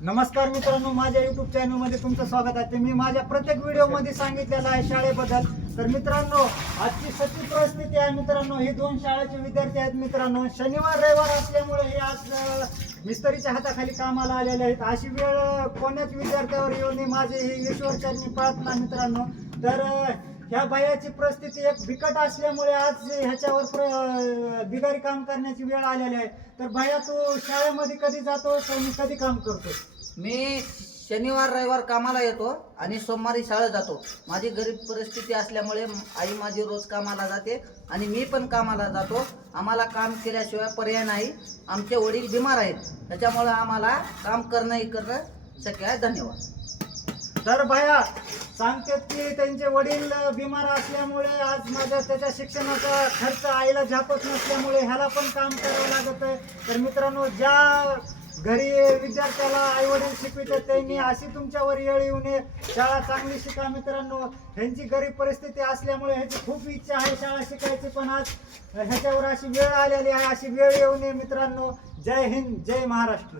नमस्कार मित्रांनो, माझ्या YouTube चॅनलमध्ये तुमचं स्वागत आहे. मी माझ्या प्रत्येक व्हिडिओमध्ये सांगितलेलं आहे शाळेबद्दल. तर मित्रांनो, आजची सत्य परिस्थिती आहे मित्रांनो. हे दोन शाळेचे विद्यार्थी आहेत मित्रांनो. शनिवार रविवार असल्यामुळे हे आज मिस्त्रीच्या हाताखाली कामाला आलेले आहेत. अशी वेळ कोण्याच विद्यार्थ्यावर येऊ नये माझे हे ईश्वरचरणी प्रार्थना मित्रांनो. तर ह्या बायाची परिस्थिती एक बिकट असल्यामुळे आज ह्याच्यावर बिगारी काम करण्याची वेळ आलेली आहे. तर भैया, तू शाळेमध्ये कधी जातोस आणि कधी काम करतोस? मी शनिवार रविवार कामाला येतो आणि सोमवारी शाळेत जातो. माझी गरीब परिस्थिती असल्यामुळे आई माझी रोज कामाला जाते आणि मी पण कामाला जातो. आम्हाला काम केल्याशिवाय पर्याय नाही. आमचे वडील बिमार आहेत, त्याच्यामुळे आम्हाला काम करणं शक्य आहे. धन्यवाद. तर भैया सांगतात की त्यांचे वडील बिमार असल्यामुळे आज त्याच्या शिक्षणाचा खर्च आईला झापत नसल्यामुळे ह्याला पण काम करावं लागत आहे. तर मित्रांनो, ज्या घरी विद्यार्थ्याला आई वडील शिकवितात त्यांनी अशी तुमच्यावर येळ येऊ नये. शाळा चांगली शिका मित्रांनो. ह्यांची गरीब परिस्थिती असल्यामुळे ह्याची खूप इच्छा आहे शाळा शिकायची, पण आज ह्याच्यावर अशी वेळ आलेली आहे. अशी वेळ येऊ नये मित्रांनो. जय हिंद, जय महाराष्ट्र.